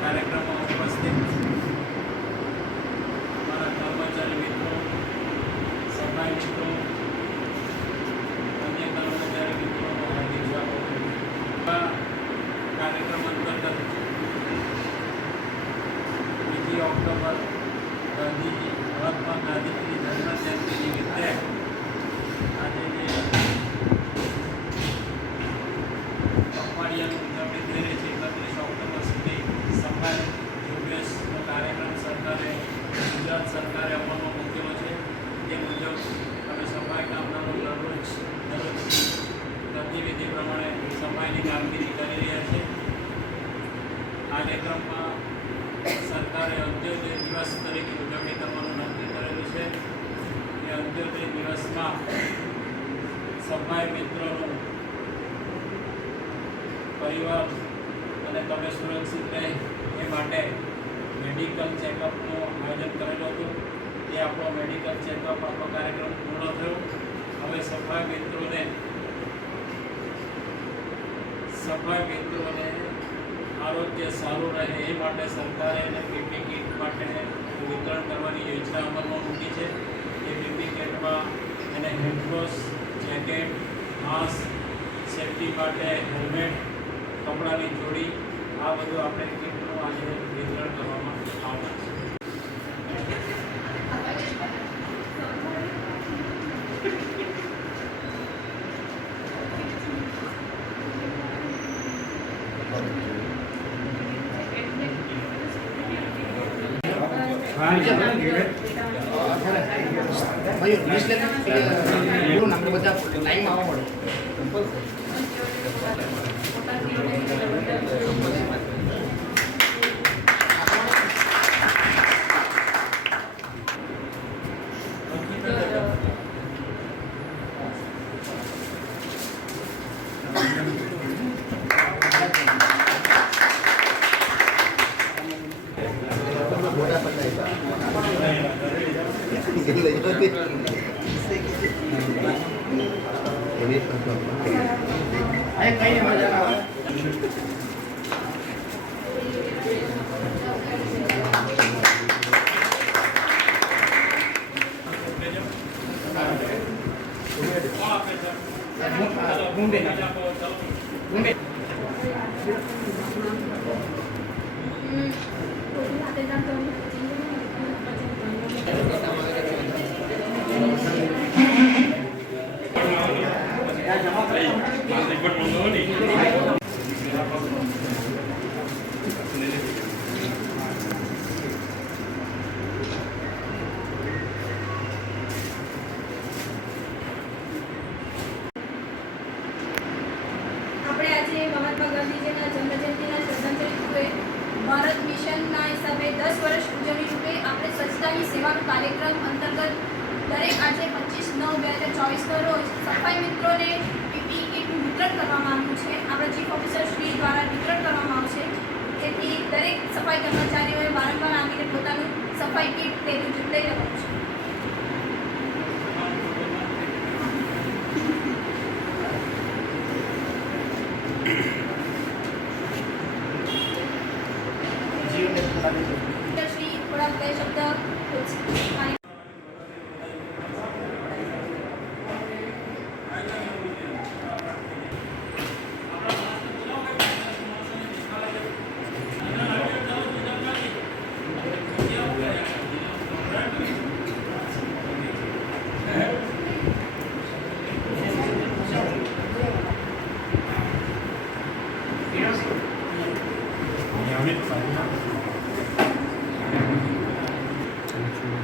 કાર્યક્રમમાં ઉપસ્થિત મારા કર્મચારી મિત્રો, સફાઈ મિત્રો, અન્ય કર્મચારી મિત્રોનો હાર્દિક સ્વાગત. આ કાર્યક્રમ અંતર્ગત 2 ઓક્ટોબર ગાંધીજી મહાત્મા ગાંધીજીની જન્મજયંતિ નિમિત્તે આજે જે પખવાડિયાની ઉજવણી થઈ રહી છે 31 ઓક્ટોબર સુધી સફાઈ ઝુંબેશનો કાર્યક્રમ સરકારે ગુજરાત સરકારે અમલમાં મૂકેલો છે. તે મુજબ અમે સફાઈ કામદારો દરરોજ ગતિવિધિ પ્રમાણે સફાઈની કામગીરી કરી રહ્યા છીએ. કાર્યક્રમમાં સરકારે અંત્યોદય દિવસ તરીકે ઉજવણી કરવાનું નક્કી કરેલું છે. એ અંત્યોદય દિવસમાં સફાઈ મિત્રોનું પરિવાર અને તમે સુરક્ષિત રહે એ માટે મેડિકલ ચેકઅપનું આયોજન કરેલું હતું. તે આપણો મેડિકલ ચેકઅપ આપણો કાર્યક્રમ પૂર્ણ થયો. હવે સફાઈ મિત્રોને આરોગ્ય સારું રહે એ માટે સરકારે એને પીપી કીટ માટે વિતરણ કરવાની યોજના અમલમાં મૂકી છે. એ પીપી કીટમાં એને હેન્ડવોશ, જેકેટ, માસ્ક, સેફટી માટે હેલ્મેટ, કપડાની જોડી, આ બધું આપણે કીટનું આજે વિતરણ કરવામાં આવનાર છે. મહાત્મા ગાંધીજીના જન્મજયંતિના શ્રદ્ધાંજલિ રૂપે ભારત મિશનના હિસાબે 10 વર્ષ ઉજવણી રૂપે આપણે સ્વચ્છતાની સેવાનો કાર્યક્રમ અંતર્ગત દરેક આજે 25/9/2024 રોજ સફાઈ મિત્રોને પીપી કીટનું વિતરણ કરવામાં આવ્યું છે. આપણા ચીફ ઓફિસર શ્રી દ્વારા વિતરણ કરવામાં આવશે. તેથી દરેક સફાઈ કર્મચારીઓએ વારંવાર આવીને પોતાનું સફાઈ કીટ તેનું લઈ લેવાનું છે. શ્રી થોડા બે શબ્દ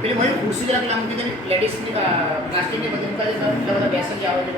પેલી મને ખુરશી જરાક લાંબી લેડીઝની પ્લાસ્ટિકની બધી મુકાય છે, બધા બેસી આવે છે.